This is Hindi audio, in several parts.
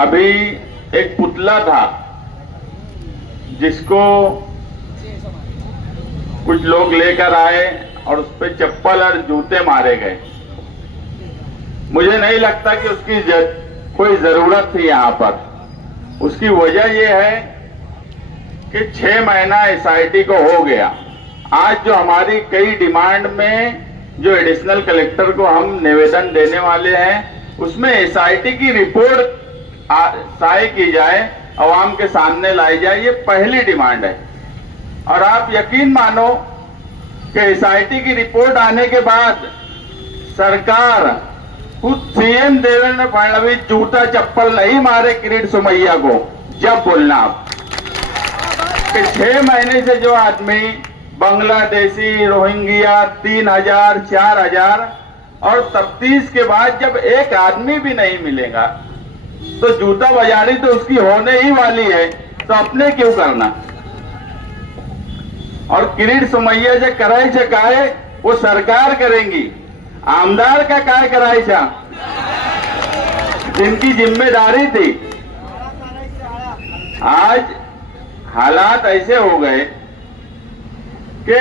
अभी एक पुतला था जिसको कुछ लोग लेकर आए और उस पर चप्पल और जूते मारे गए। मुझे नहीं लगता कि उसकी कोई जरूरत थी यहाँ पर। उसकी वजह यह है कि 6 महीना एसआईटी को हो गया। आज जो हमारी कई डिमांड में जो एडिशनल कलेक्टर को हम निवेदन देने वाले हैं, उसमें एसआईटी की रिपोर्ट शाये की जाए, अवाम के सामने लाई जाए, ये पहली डिमांड है। और आप यकीन मानो कि एसआईटी की रिपोर्ट आने के बाद सरकार खुद सीएम देवेंद्र फडणवीस जूता चप्पल नहीं मारे किरीट सोमैया को। जब बोलना आप कि 6 महीने से जो आदमी बांग्लादेशी रोहिंग्या 3000 4000 और तफ्तीश के बाद जब एक आदमी भी नहीं मिलेगा तो जूता बाजारी तो उसकी होने ही वाली है, तो अपने क्यों करना। और किरीट सोमैया से कराई से काहे वो सरकार करेंगी, आमदार का काय कराई छा जिनकी जिम्मेदारी थी। आज हालात ऐसे हो गए कि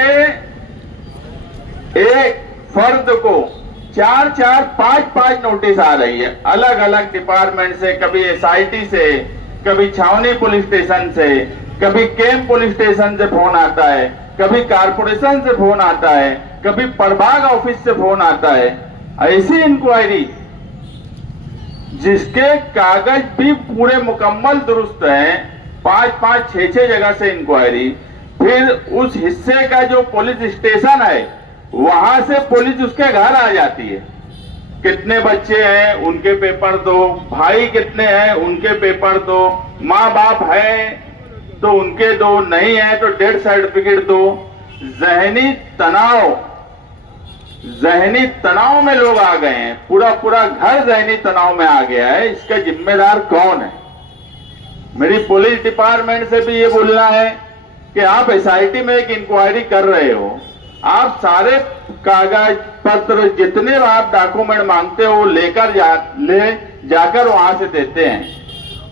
एक फर्द को 4-4 5-5 नोटिस आ रही है अलग अलग डिपार्टमेंट से, कभी एसआईटी से, कभी छावनी पुलिस स्टेशन से, कभी कैंप पुलिस स्टेशन से फोन आता है, कभी कारपोरेशन से फोन आता है, कभी प्रभाग ऑफिस से फोन आता है। ऐसी इंक्वायरी जिसके कागज भी पूरे मुकम्मल दुरुस्त हैं, 5-5 6-6 जगह से इंक्वायरी। फिर उस हिस्से का जो पुलिस स्टेशन है वहां से पुलिस उसके घर आ जाती है। कितने बच्चे हैं उनके पेपर दो, भाई कितने हैं उनके पेपर दो, माँ बाप है तो उनके दो, नहीं है तो डेथ सर्टिफिकेट दो। जहनी तनाव में लोग आ गए हैं, पूरा घर जहनी तनाव में आ गया है। इसका जिम्मेदार कौन है। मेरी पुलिस डिपार्टमेंट से भी ये बोलना है कि आप एसआईटी में एक इंक्वायरी कर रहे हो, आप सारे कागज पत्र जितने आप डॉक्यूमेंट मांगते हो लेकर जाकर वहां से देते हैं।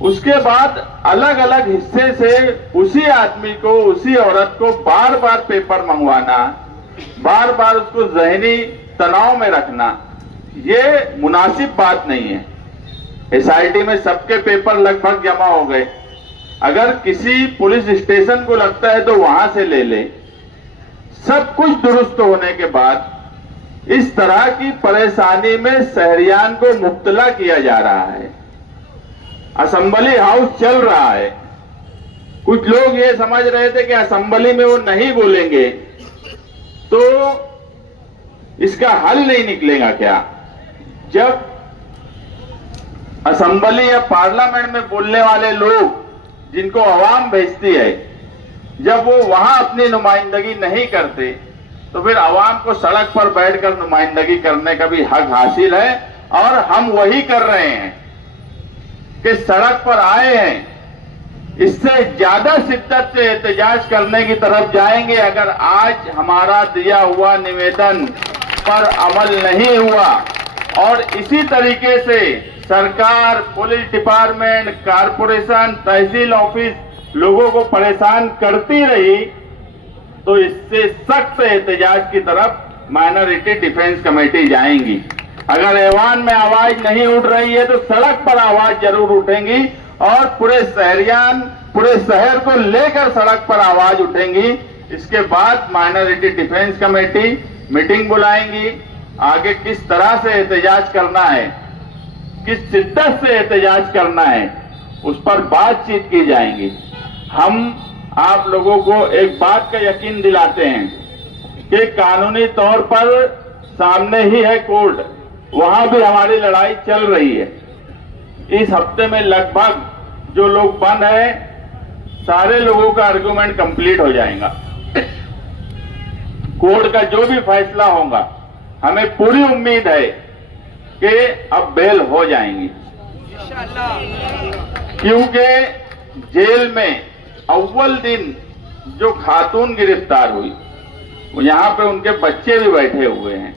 उसके बाद अलग अलग हिस्से से उसी आदमी को, उसी औरत को बार बार पेपर मंगवाना, बार बार उसको जहनी तनाव में रखना, ये मुनासिब बात नहीं है। एसआईटी में सबके पेपर लगभग जमा हो गए। अगर किसी पुलिस स्टेशन को लगता है तो वहां से ले ले। सब कुछ दुरुस्त होने के बाद इस तरह की परेशानी में शहरियान को मुब्तला किया जा रहा है। असेंबली हाउस चल रहा है। कुछ लोग ये समझ रहे थे कि असेंबली में वो नहीं बोलेंगे तो इसका हल नहीं निकलेगा क्या। जब असेंबली या पार्लियामेंट में बोलने वाले लोग जिनको अवाम भेजती है, जब वो वहां अपनी नुमाइंदगी नहीं करते तो फिर अवाम को सड़क पर बैठकर नुमाइंदगी करने का भी हक हासिल है। और हम वही कर रहे हैं कि सड़क पर आए हैं, इससे ज्यादा शिद्दत से एहतजाज करने की तरफ जाएंगे अगर आज हमारा दिया हुआ निवेदन पर अमल नहीं हुआ। और इसी तरीके से सरकार, पुलिस डिपार्टमेंट, कारपोरेशन, तहसील ऑफिस लोगों को परेशान करती रही तो इससे सख्त एहतजाज की तरफ माइनॉरिटी डिफेंस कमेटी जाएंगी। अगर ऐवान में आवाज नहीं उठ रही है तो सड़क पर आवाज जरूर उठेंगी और पूरे शहर को लेकर सड़क पर आवाज उठेंगी। इसके बाद माइनॉरिटी डिफेंस कमेटी मीटिंग बुलाएंगी। आगे किस तरह से एहतजाज करना है, किस शिद्दत से एहतजाज करना है, उस पर बातचीत की जाएगी। हम आप लोगों को एक बात का यकीन दिलाते हैं कि कानूनी तौर पर सामने ही है कोर्ट, वहां भी हमारी लड़ाई चल रही है। इस हफ्ते में लगभग जो लोग बंद है सारे लोगों का आर्गुमेंट कंप्लीट हो जाएगा। कोर्ट का जो भी फैसला होगा हमें पूरी उम्मीद है कि अब बेल हो जाएंगी, क्योंकि जेल में अव्वल दिन जो खातून गिरफ्तार हुई, यहां पे उनके बच्चे भी बैठे हुए हैं।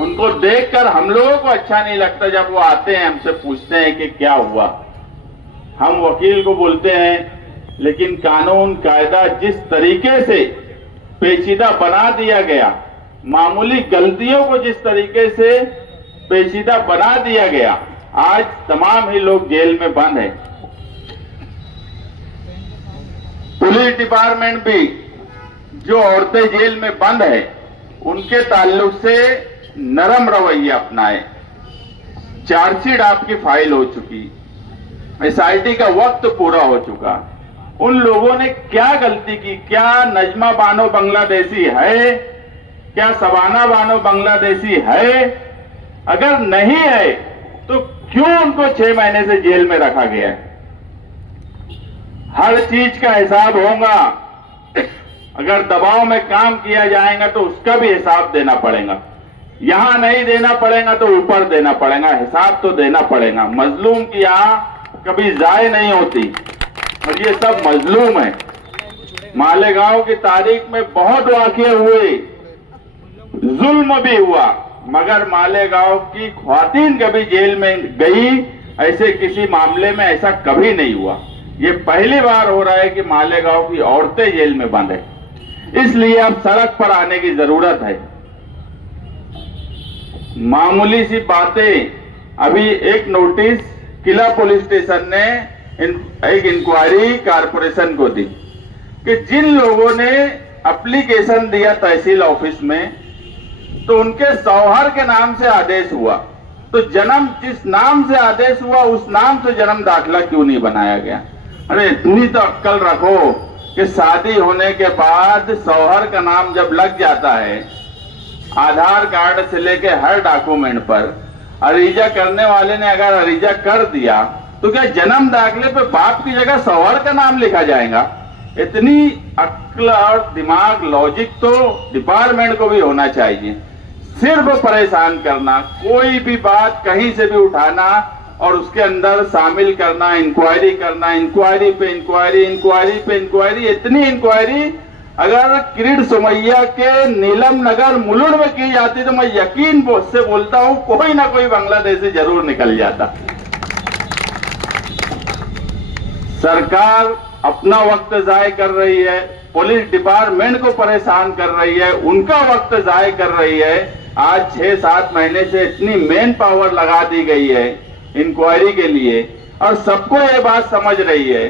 उनको देखकर हम लोगों को अच्छा नहीं लगता जब वो आते हैं हमसे पूछते हैं कि क्या हुआ। हम वकील को बोलते हैं, लेकिन कानून कायदा जिस तरीके से पेचीदा बना दिया गया, मामूली गलतियों को जिस तरीके से पेचीदा बना दिया गया, आज तमाम ही लोग जेल में बंद हैं। पुलिस डिपार्टमेंट भी जो औरतें जेल में बंद है उनके ताल्लुक से नरम रवैया अपनाए। चार्जशीट आपकी फाइल हो चुकी, एसआईटी का वक्त पूरा हो चुका। उन लोगों ने क्या गलती की? क्या नजमा बानो बांग्लादेशी है? क्या सबाना बानो बांग्लादेशी है? अगर नहीं है तो क्यों उनको 6 महीने से जेल में रखा गया है? हर चीज का हिसाब होगा। अगर दबाव में काम किया जाएगा तो उसका भी हिसाब देना पड़ेगा। यहां नहीं देना पड़ेगा तो ऊपर देना पड़ेगा, हिसाब तो देना पड़ेगा। मजलूम की यहां कभी जाय नहीं होती और ये सब मजलूम है। मालेगांव की तारीख में बहुत वाकये हुए, जुल्म भी हुआ, मगर मालेगांव की ख्वातीन कभी जेल में गई, ऐसे किसी मामले में ऐसा कभी नहीं हुआ। ये पहली बार हो रहा है कि मालेगांव की औरतें जेल में बंद है। इसलिए अब सड़क पर आने की जरूरत है। मामूली सी बातें, अभी एक नोटिस किला पुलिस स्टेशन ने एक इंक्वायरी कारपोरेशन को दी कि जिन लोगों ने एप्लीकेशन दिया तहसील ऑफिस में तो उनके शौहर के नाम से आदेश हुआ, तो जन्म जिस नाम से आदेश हुआ उस नाम से जन्म दाखिला क्यों नहीं बनाया गया? अरे इतनी तो अक्ल रखो कि शादी होने के बाद शौहर का नाम जब लग जाता है आधार कार्ड से लेके हर डॉक्यूमेंट पर, अरीजा करने वाले ने अगर अरीजा कर दिया तो क्या जन्म दाखिले पे बाप की जगह शौहर का नाम लिखा जाएगा? इतनी अक्ल और दिमाग, लॉजिक तो डिपार्टमेंट को भी होना चाहिए। सिर्फ परेशान करना, कोई भी बात कहीं से भी उठाना और उसके अंदर शामिल करना, इंक्वायरी करना, इंक्वायरी पे इंक्वायरी, इंक्वायरी पे इंक्वायरी, इतनी इंक्वायरी अगर किरीट सोमैया के नीलम नगर मुलुंड में की जाती तो मैं यकीन से बोलता हूं कोई ना कोई बांग्लादेशी जरूर निकल जाता। सरकार अपना वक्त जाय कर रही है, पुलिस डिपार्टमेंट को परेशान कर रही है, उनका वक्त जाय कर रही है। आज 6-7 महीने से इतनी मैन पावर लगा दी गई है इंक्वायरी के लिए और सबको ये बात समझ रही है,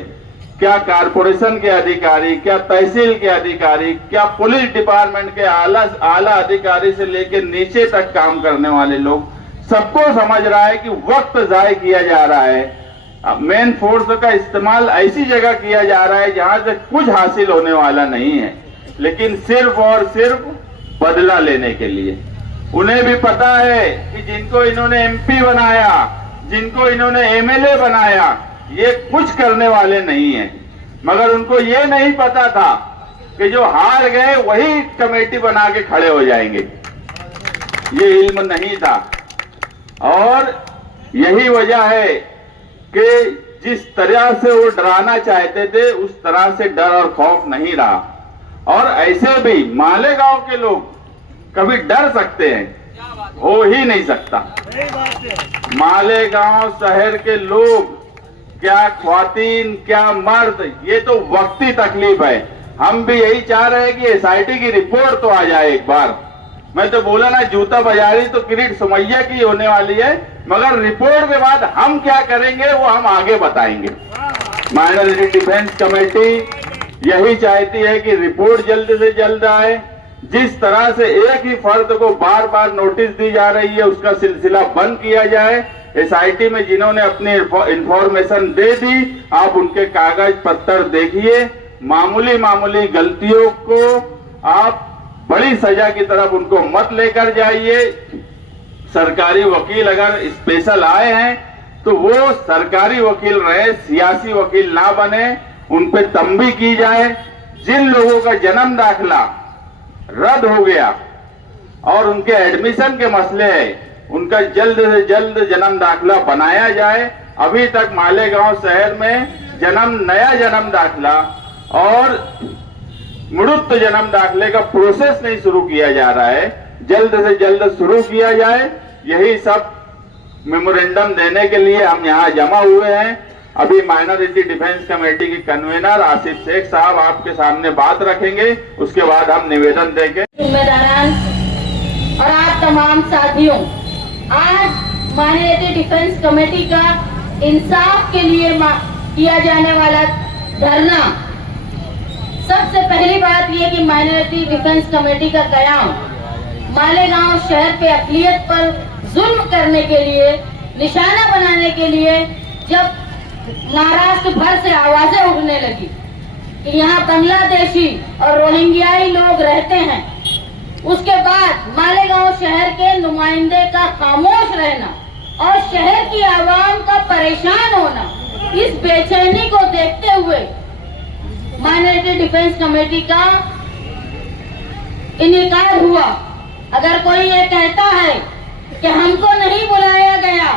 क्या कारपोरेशन के अधिकारी, क्या तहसील के अधिकारी, क्या पुलिस डिपार्टमेंट के आला अधिकारी से लेकर नीचे तक काम करने वाले लोग, सबको समझ रहा है कि वक्त जाय किया जा रहा है। मेन फोर्स का इस्तेमाल ऐसी जगह किया जा रहा है जहां से कुछ हासिल होने वाला नहीं है, लेकिन सिर्फ और सिर्फ बदला लेने के लिए। उन्हें भी पता है कि जिनको इन्होंने एमपी बनाया, जिनको इन्होंने एमएलए बनाया, ये कुछ करने वाले नहीं हैं, मगर उनको ये नहीं पता था कि जो हार गए वही कमेटी बना के खड़े हो जाएंगे। ये इल्म नहीं था और यही वजह है कि जिस तरह से वो डराना चाहते थे उस तरह से डर और खौफ नहीं रहा। और ऐसे भी मालेगांव के लोग कभी डर सकते हैं? हो ही नहीं सकता। मालेगांव शहर के लोग, क्या ख्वातीन क्या मर्द, ये तो वक्ती तकलीफ है। हम भी यही चाह रहे हैं कि एसआईटी की रिपोर्ट तो आ जाए एक बार। मैं तो बोला ना, जूता बाजारी तो किरीट सोमैया की होने वाली है, मगर रिपोर्ट के बाद हम क्या करेंगे वो हम आगे बताएंगे। माइनॉरिटी डिफेंस कमेटी यही चाहती है कि रिपोर्ट जल्द से जल्द आए। जिस तरह से एक ही फर्द को बार बार नोटिस दी जा रही है उसका सिलसिला बंद किया जाए। एसआईटी में जिन्होंने अपनी इंफॉर्मेशन दे दी, आप उनके कागज पत्तर देखिए। मामूली मामूली गलतियों को आप बड़ी सजा की तरफ उनको मत लेकर जाइए। सरकारी वकील अगर स्पेशल आए हैं तो वो सरकारी वकील रहे, सियासी वकील ना बने। उन पे तंबी की जाए। जिन लोगों का जन्म दाखिला रद्द हो गया और उनके एडमिशन के मसले हैं, उनका जल्द से जल्द जन्म दाखिला बनाया जाए। अभी तक मालेगांव शहर में नया जन्म दाखिला और मुड़ुत जन्म दाखिले का प्रोसेस नहीं शुरू किया जा रहा है। जल्द से जल्द शुरू किया जाए। यही सब मेमोरेंडम देने के लिए हम यहाँ जमा हुए हैं। अभी माइनॉरिटी डिफेंस कमेटी के कन्वीनर आसिफ शेख साहब आपके सामने बात रखेंगे, उसके बाद हम निवेदन देंगे। जिम्मेदारान और आप तमाम साथियों, आज माइनॉरिटी डिफेंस कमेटी का इंसाफ के लिए किया जाने वाला धरना, सबसे पहली बात यह कि माइनॉरिटी डिफेंस कमेटी का कयाम मालेगांव शहर पे अक़लियत पर जुल्म करने के लिए, निशाना बनाने के लिए जब महाराष्ट्र भर से आवाजें उठने लगी कि यहाँ बांग्लादेशी और रोहिंग्याई लोग रहते हैं, उसके बाद मालेगांव शहर के नुमाइंदे का खामोश रहना और शहर की आवाम का परेशान होना, इस बेचैनी को देखते हुए माइनॉरिटी डिफेंस कमेटी का इनेकार हुआ। अगर कोई ये कहता है कि हमको नहीं बुलाया गया,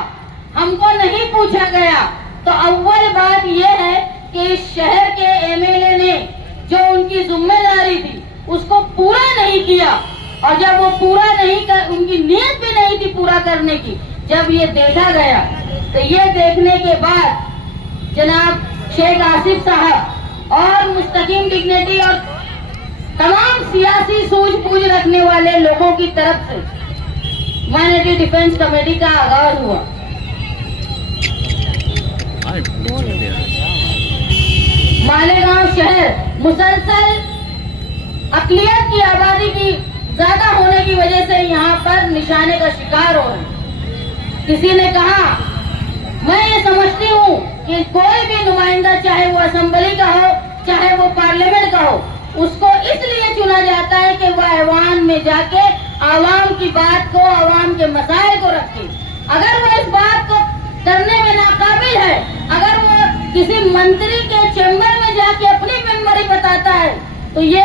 हमको नहीं पूछा गया, तो अव्वल बात यह है कि इस शहर के एमएलए ने जो उनकी जिम्मेदारी थी उसको पूरा नहीं किया, और जब वो पूरा नहीं कर, उनकी नीयत भी नहीं थी पूरा करने की, जब ये देखा गया तो ये देखने के बाद जनाब शेख आसिफ साहब और मुस्तकीम डिग्निटी और तमाम सियासी सूझबूझ रखने वाले लोगों की तरफ से माइनॉरिटी डिफेंस कमेटी का आगाज हुआ। मालेगांव शहर मुसलसल अक़लियत की आबादी की ज्यादा होने की वजह से यहाँ पर निशाने का शिकार हो रहे हैं। किसी ने कहा, मैं ये समझती हूँ कि कोई भी नुमाइंदा, चाहे वो असेंबली का हो चाहे वो पार्लियामेंट का हो, उसको इसलिए चुना जाता है कि वह ऐवान में जाके आवाम की बात को, आवाम के मसाइल को रखे। अगर वो इस बात को करने में नाकाबिल है, अगर वो किसी मंत्री के चैम्बर में जाके अपनी मेंबरी बताता है, तो ये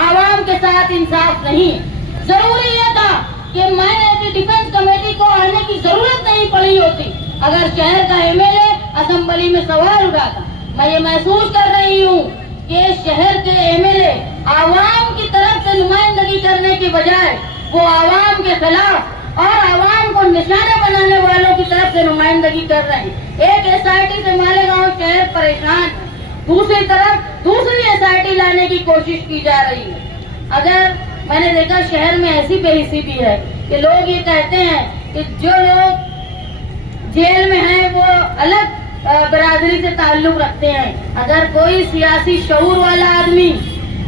आवाम के साथ इंसाफ नहीं है। जरूरी यह था कि माइनॉरिटी डिफेंस कमेटी को आने की जरूरत नहीं पड़ी होती अगर शहर का एमएलए असेंबली में सवाल उठाता। मैं ये महसूस कर रही हूँ कि शहर के एमएलए आवाम की तरफ से नुमाइंदगी करने की बजाय वो आवाम के खिलाफ और आवाम को निशाना बनाने वालों की तरफ से नुमाइंदगी कर रहे हैं। एक एसआईटी से मालेगांव शहर परेशान, दूसरी तरफ दूसरी एसआईटी लाने की कोशिश की जा रही है। अगर मैंने देखा शहर में ऐसी बेहिसी भी है कि लोग ये कहते हैं कि जो लोग जेल में हैं वो अलग बरादरी से ताल्लुक रखते हैं। अगर कोई सियासी शऊर वाला आदमी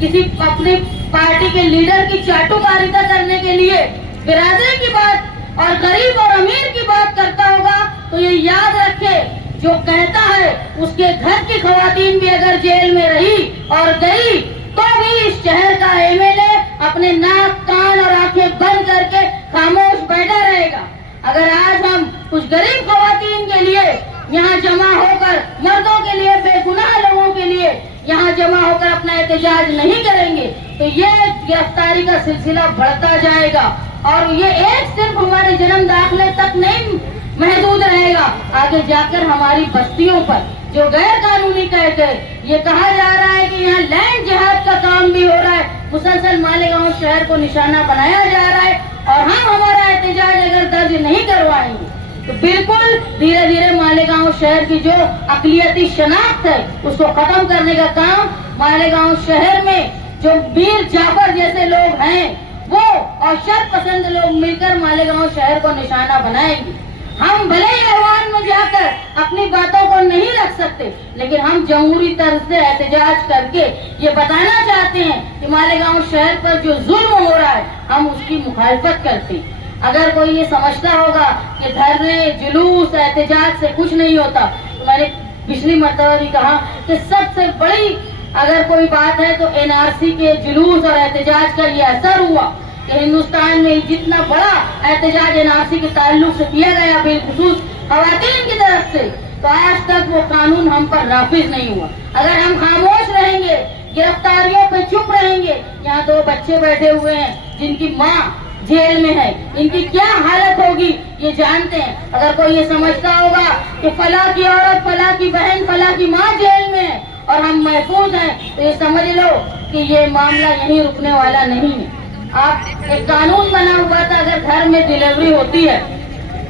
किसी अपनी पार्टी के लीडर की चाटुकारिता करने के लिए बिरादरी की बात और गरीब और अमीर की बात करता होगा, तो ये याद रखे, जो कहता है उसके घर की खवातीन भी अगर जेल में रही और गई तो भी इस शहर का एमएलए अपने नाक, कान और आंखें बंद करके खामोश बैठा रहेगा। अगर आज हम कुछ गरीब खवातीन के लिए यहाँ जमा होकर, मर्दों के लिए, बेगुनाह लोगों के लिए यहाँ जमा होकर अपना एहतजाज नहीं करेंगे, तो ये गिरफ्तारी का सिलसिला बढ़ता जाएगा और ये एक सिर्फ हमारे जन्म दाखिले तक नहीं महदूद रहेगा। आगे जाकर हमारी बस्तियों पर जो गैर कानूनी कैद है, ये कहा जा रहा है कि यहाँ लैंड जिहाद का काम भी हो रहा है, मुसलसल मालेगांव शहर को निशाना बनाया जा रहा है, और हम हमारा एहतजाज अगर दर्ज नहीं करवाएंगे तो बिल्कुल धीरे धीरे मालेगांव शहर की जो अक़लियती शनाख्त है उसको खत्म करने का काम मालेगांव शहर में जो मीर जाफर जैसे लोग हैं वो और शर्त पसंद लोग मिलकर मालेगांव शहर को निशाना बनाएंगे। हम भले ही ऐवान में जाकर अपनी बातों को नहीं रख सकते, लेकिन हम जमहूरी तर्ज से एहतजाज करके ये बताना चाहते हैं कि मालेगांव शहर पर जो जुल्म हो रहा है हम उसकी मुखालफत करते हैं। अगर कोई ये समझता होगा कि धरने, जुलूस, एहतजाज से कुछ नहीं होता, तो मैंने पिछली मर्तबा भी कहा कि सबसे बड़ी अगर कोई बात है तो एनआरसी के जुलूस और एहतजाज का ये असर हुआ कि हिंदुस्तान में जितना बड़ा एहतजाज एनआरसी के ताल्लुक से किया गया, बिलखुसूस खवातीन की तरफ से, तो आज तक वो कानून हम पर नाफिज नहीं हुआ। अगर हम खामोश रहेंगे, गिरफ्तारियों पे चुप रहेंगे, यहाँ 2 बच्चे बैठे हुए हैं जिनकी माँ जेल में है, इनकी क्या हालत होगी ये जानते हैं। अगर कोई ये समझता होगा कि फला की औरत, फला की बहन, फला की माँ जेल में है और हम महफूज हैं, तो ये समझ लो कि ये मामला यहीं रुकने वाला नहीं है। आप एक कानून बना हुआ था, अगर घर में डिलीवरी होती है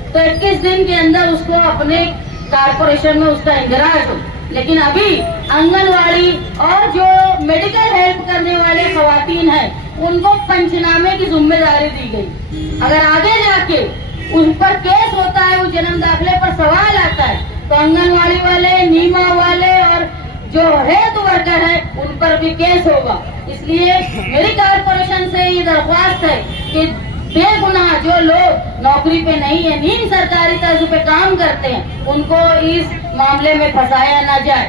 तो 21 दिन के अंदर उसको अपने कारपोरेशन में उसका इंदिराज हो। लेकिन अभी आंगनवाड़ी और जो मेडिकल हेल्प करने वाले खवातीन हैं उनको पंचनामे की जिम्मेदारी दी गई। अगर आगे जाके उन पर केस होता है, वो जन्म दाखिले पर सवाल आता है, तो आंगनवाड़ी वाले, नीमा वाले और जो हेल्थ वर्कर है उन पर भी केस होगा। इसलिए मेरी कारपोरेशन से ये दरख्वास्त है कि बेगुनाह जो लोग नौकरी पे नहीं है, नीम सरकारी तर्ज पे काम करते हैं, उनको इस मामले में फंसाया न जाए।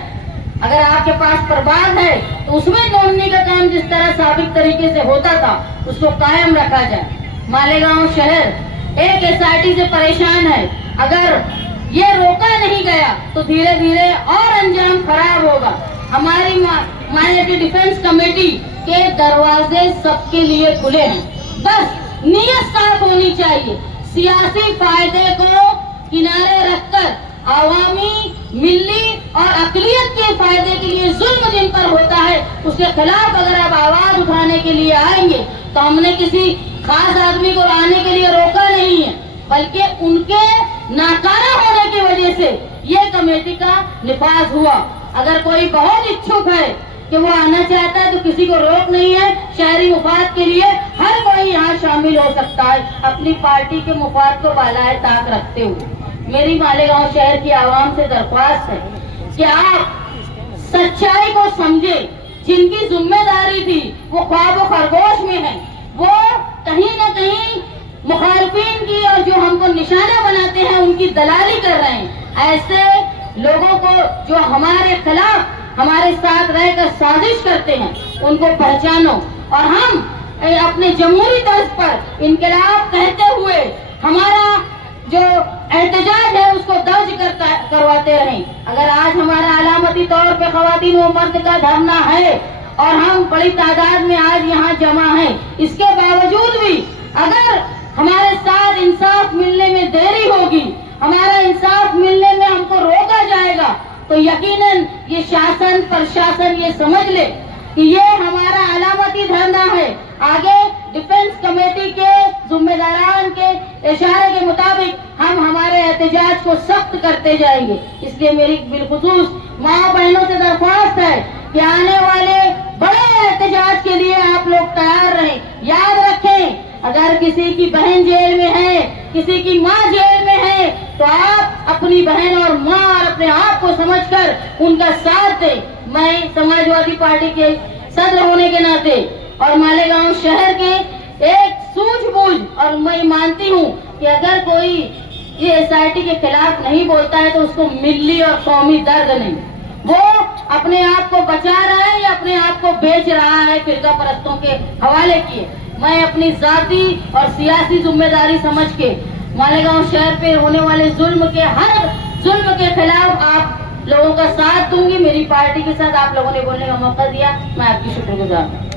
अगर आपके पास प्रभाग है तो उसमें नोंदनी का काम जिस तरह साबिक तरीके से होता था उसको कायम रखा जाए। मालेगांव शहर एक एसआईटी से परेशान है। अगर ये रोका नहीं गया तो धीरे धीरे और अंजाम खराब होगा। हमारी माइनॉरिटी डिफेंस कमेटी के दरवाजे सबके लिए खुले हैं, बस नीयत साफ होनी चाहिए। सियासी फायदे को किनारे रखकर आवामी, मिली और अकलियत के फायदे के लिए जुल्म जिन पर होता है उसके खिलाफ अगर आप आवाज उठाने के लिए आएंगे तो हमने किसी खास आदमी को आने के लिए रोका नहीं है, बल्कि उनके नाकारा होने की वजह से ये कमेटी का निफाज हुआ। अगर कोई बहुत इच्छुक है कि वो आना चाहता है तो किसी को रोक नहीं है। शहरी मुफाद के लिए हर कोई यहाँ शामिल हो सकता है, अपनी पार्टी के मुफाद को बालाए ताक रखते हुए। मेरी मालेगांव शहर की आवाम से दरख्वास्त है कि आप सच्चाई को समझे। जिनकी जिम्मेदारी थी वो ख्वाब खरगोश में है, वो कहीं न कहीं मुखालफिन की और जो हमको निशाना बनाते हैं उनकी दलाली कर रहे हैं। ऐसे लोगों को जो हमारे खिलाफ हमारे साथ रहकर साजिश करते हैं उनको पहचानो और हम अपने जमहूरी तर्ज पर इनकलाब कहते हुए हमारा जो एहतजाज है उसको दर्ज करवाते रहें। अगर आज हमारा अलामती तौर पे खवातीन व मर्द का धरना है और हम बड़ी तादाद में आज यहाँ जमा हैं, इसके बावजूद भी अगर हमारे साथ इंसाफ मिलने में देरी होगी, हमारा इंसाफ मिलने में हमको रोका जाएगा, तो यकीनन ये शासन प्रशासन ये समझ ले कि ये हमारा अलामती धरना है। आगे डिफेंस कमेटी के जिम्मेदारान के इशारे के मुताबिक हम हमारे एहतजाज को सख्त करते जाएंगे। इसलिए मेरी बिलखुसूस माँ बहनों से दरख्वास्त है कि आने वाले बड़े एहतजाज के लिए आप लोग तैयार रहें। याद रखें, अगर किसी की बहन जेल में है, किसी की माँ जेल में है, तो आप अपनी बहन और माँ और अपने आप को समझकर उनका साथ दें। मैं समाजवादी पार्टी के सदर होने के नाते और मालेगांव शहर के एक सूझबूझ, और मैं मानती हूँ कि अगर कोई ये एसआईटी के खिलाफ नहीं बोलता है तो उसको मिली और कौमी दर्द नहीं, वो अपने आप को बचा रहा है या अपने आप को बेच रहा है फिरका परस्तों के हवाले किए। मैं अपनी जाती और सियासी जिम्मेदारी समझ के मालेगांव शहर पे होने वाले हर जुल्म के खिलाफ आप लोगों का साथ दूंगी। मेरी पार्टी के साथ आप लोगों ने बोलने का मौका दिया, मैं आपकी शुक्रगुजार हूँ।